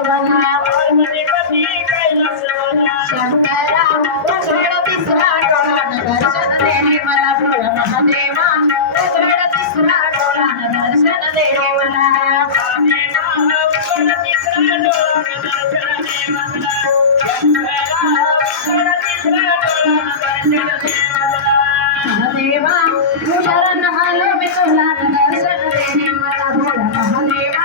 कैलासवाला पार्वतीपती कैलासवाला शंकरा उघड तिसरा डोळा दर्शन दे रे मला भोळ महादेवा उघड तिसरा डोळा दर्शन दे रे मला महादेवा शरण आलो मी तुला दर्शन दे रे मला भोळ महादेवा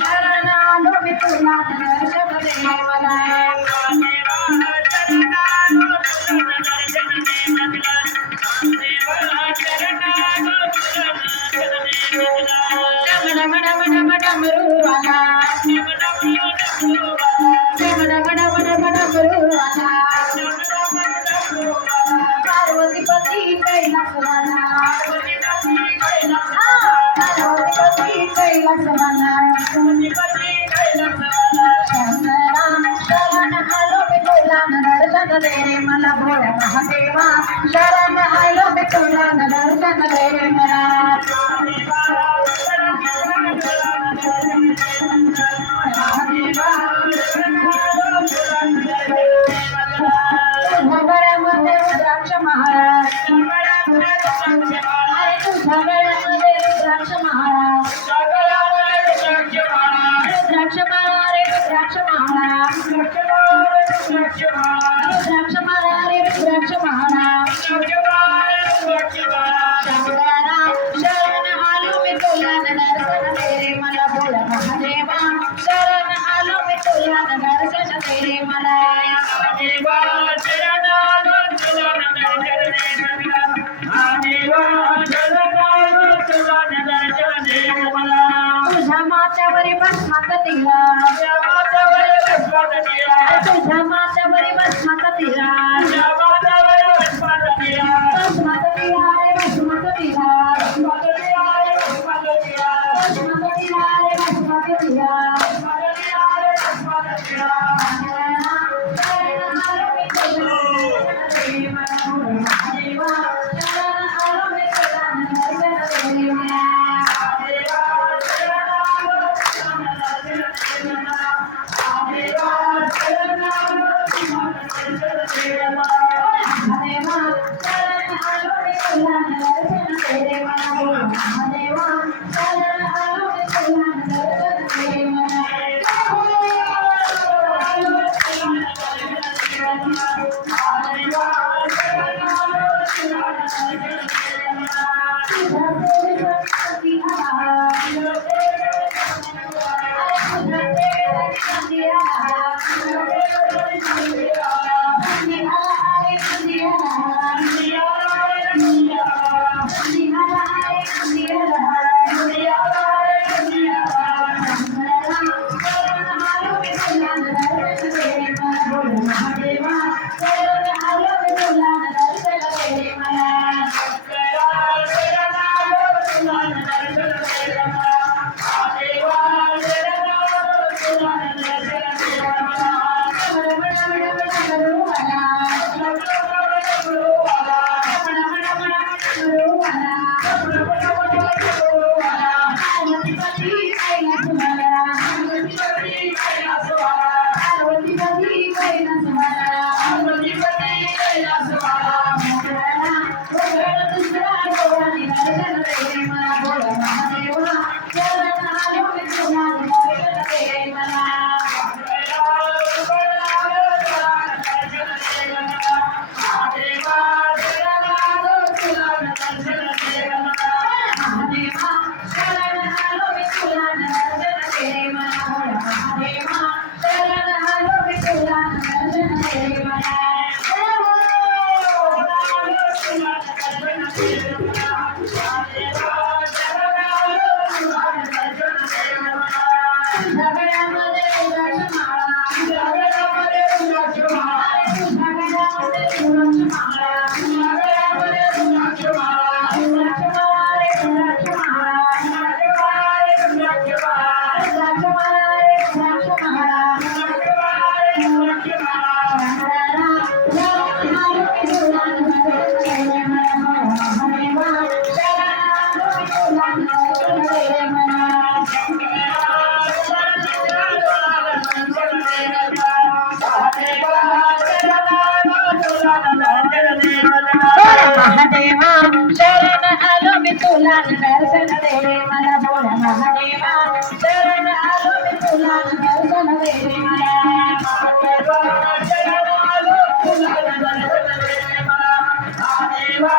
शरण आलो मी तुला दर्शन दे रे मला पार्वतीपती कैलासवाला पार्वतीपती कैलासवाला शंकरा शरण आलो मी तुला दर्शन दे रे मला भोळ्या महादेवा शरण आलो मी तुला दर्शन दे रे मला गळ्यामध्ये रुद्राक्ष महाराज तुझ्या गळ्यामध्ये रुद्राक्ष महाराज रुद्राक्ष माळा रे रुद्राक्ष माळा रुद्राक्ष माळा रे रुद्राक्ष माळा शंकरा शरण आलो मी तुला दर्शन दे रे मला भोळा महादेवा शरण आलो मी तुला दर्शन दे रे मला तुझ्या माथ्यावरी भस्मात तिला तुझ्या माथ्यावरी भस्मात तिला भस्मात तिला रे भस्मात तिला भस्मात तिला रे भस्मात तिला तुला दर्शन दे रे मला भोळ्या महादेवा शरण आलो मी तुला दर्शन दे रे मला शरण आलो तुला दर्शन दे रे मला महादेवा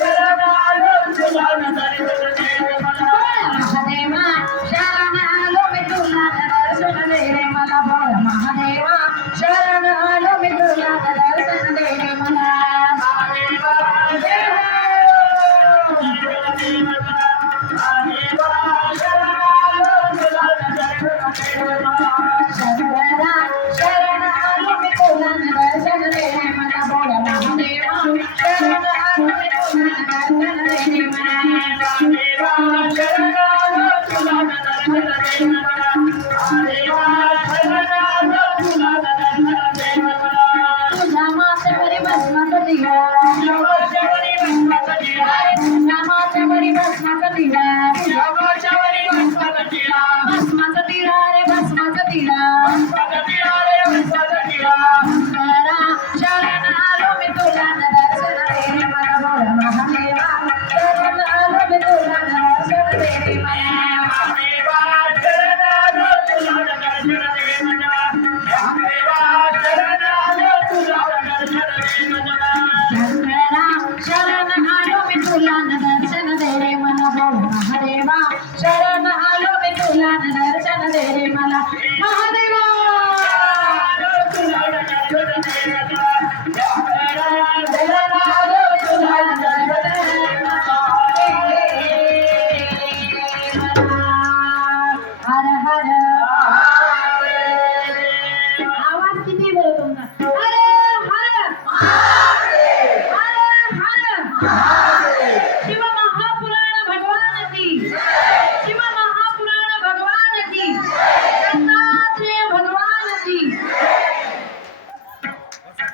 शरण आलो तुला दर्शन दे रे मला महादेवा शरण आलो मी तुला दर्शन दे रे मला भोळ्या महादेवा शरण आलो मी तुला दर्शन दे रे मला महादेवा शंकरा शरण आलो मी तुला दर्शन दे रे मला भोळ्या महादेवा शरण आलो मी तुला दर्शन दे रे मला तुझ्या माथ्यावरी भस्माचा दिवा तुझ्या माथ्यावरी भस्माचा दिवा भस्माचा दिवा रे भस्माचा दिवा शंकरा शरण आलो मी तुला दर्शन दे रे मला भोळ्या महादेवा शरण आलो मी तुला दर्शन दे रे मला शंकरा शरण आलो मी तुला दर्शन दे रे मला भोळ्या महादेवा शरण आलो मी तुला दर्शन दे रे मला महादेवा शरण आलो तुला दर्शन दे रे मला हर हर आवाज किती बरं तुमचा हर हर हर हर